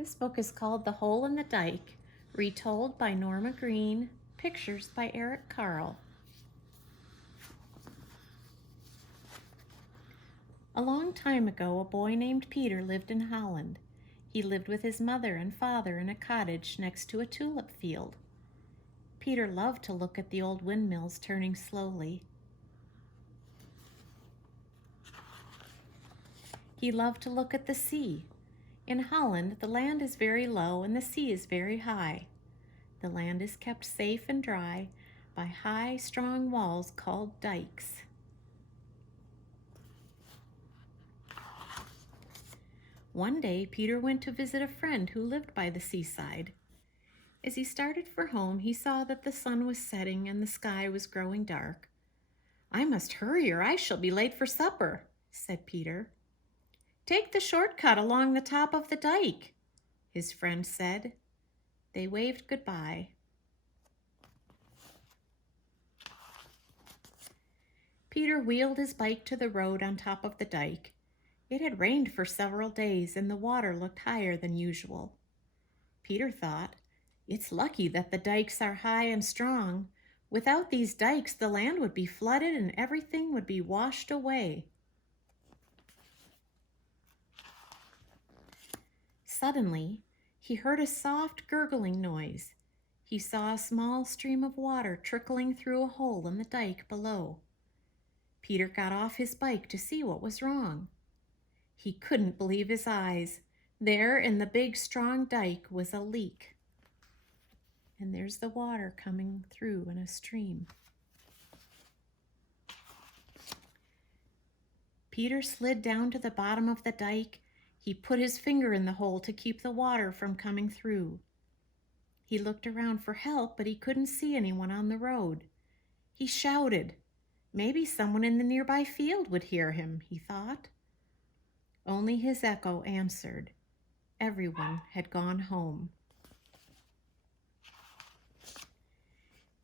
This book is called The Hole in the Dike, retold by Norma Green, pictures by Eric Carle. A long time ago, a boy named Peter lived in Holland. He lived with his mother and father in a cottage next to a tulip field. Peter loved to look at the old windmills turning slowly. He loved to look at the sea. In Holland, the land is very low and the sea is very high. The land is kept safe and dry by high, strong walls called dikes. One day, Peter went to visit a friend who lived by the seaside. As he started for home, he saw that the sun was setting and the sky was growing dark. "I must hurry or I shall be late for supper," said Peter. "Take the shortcut along the top of the dike," his friend said. They waved goodbye. Peter wheeled his bike to the road on top of the dike. It had rained for several days and the water looked higher than usual. Peter thought, "It's lucky that the dikes are high and strong. Without these dikes, the land would be flooded and everything would be washed away." Suddenly, he heard a soft gurgling noise. He saw a small stream of water trickling through a hole in the dike below. Peter got off his bike to see what was wrong. He couldn't believe his eyes. There in the big, strong dike was a leak. And there's the water coming through in a stream. Peter slid down to the bottom of the dike. He put his finger in the hole to keep the water from coming through. He looked around for help, but he couldn't see anyone on the road. He shouted. Maybe someone in the nearby field would hear him, he thought. Only his echo answered. Everyone had gone home.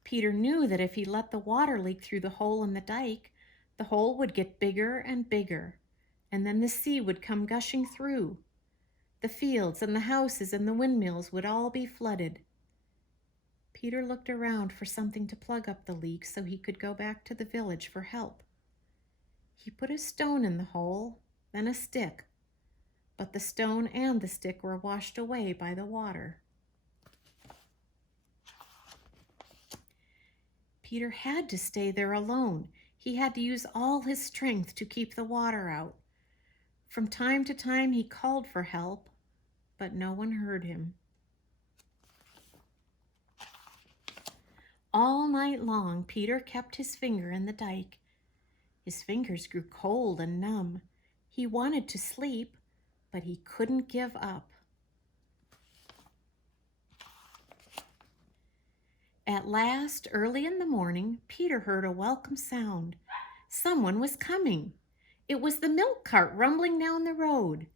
Peter knew that if he let the water leak through the hole in the dike, the hole would get bigger and bigger, and then the sea would come gushing through. The fields and the houses and the windmills would all be flooded. Peter looked around for something to plug up the leak so he could go back to the village for help. He put a stone in the hole, then a stick, but the stone and the stick were washed away by the water. Peter had to stay there alone. He had to use all his strength to keep the water out. From time to time he called for help, but no one heard him. All night long, Peter kept his finger in the dike. His fingers grew cold and numb. He wanted to sleep, but he couldn't give up. At last, early in the morning, Peter heard a welcome sound. Someone was coming. It was the milk cart rumbling down the road.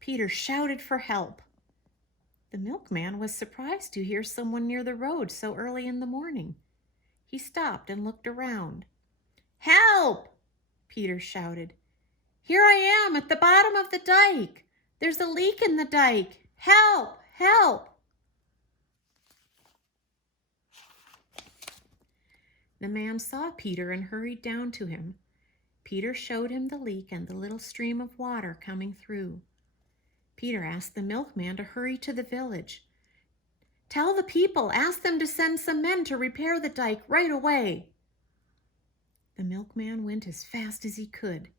Peter shouted for help. The milkman was surprised to hear someone near the road so early in the morning. He stopped and looked around. "Help!" Peter shouted. "Here I am at the bottom of the dike. There's a leak in the dike. Help! Help!" The man saw Peter and hurried down to him. Peter showed him the leak and the little stream of water coming through. Peter asked the milkman to hurry to the village. "Tell the people, ask them to send some men to repair the dike right away." The milkman went as fast as he could.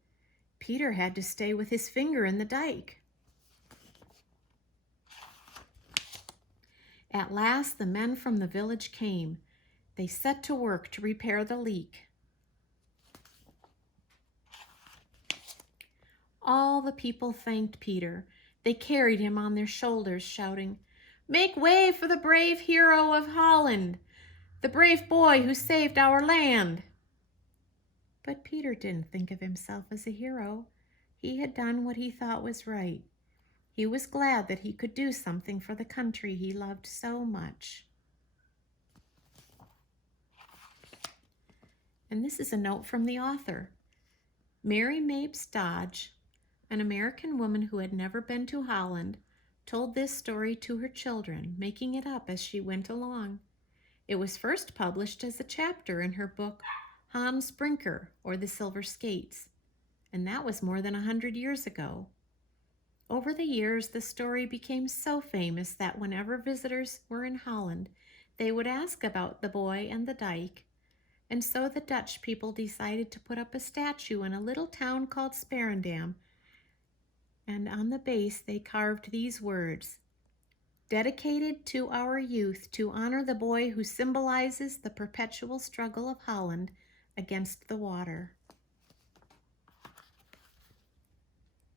Peter had to stay with his finger in the dike. At last, the men from the village came. They set to work to repair the leak. All the people thanked Peter. They carried him on their shoulders, shouting, "Make way for the brave hero of Holland, the brave boy who saved our land." But Peter didn't think of himself as a hero. He had done what he thought was right. He was glad that he could do something for the country he loved so much. And this is a note from the author. Mary Mapes Dodge, an American woman who had never been to Holland, told this story to her children, making it up as she went along. It was first published as a chapter in her book, Hans Brinker, or The Silver Skates, and that was more than 100 years ago. Over the years, the story became so famous that whenever visitors were in Holland, they would ask about the boy and the dike, and so the Dutch people decided to put up a statue in a little town called Sparendam, and on the base they carved these words: dedicated to our youth to honor the boy who symbolizes the perpetual struggle of Holland against the water.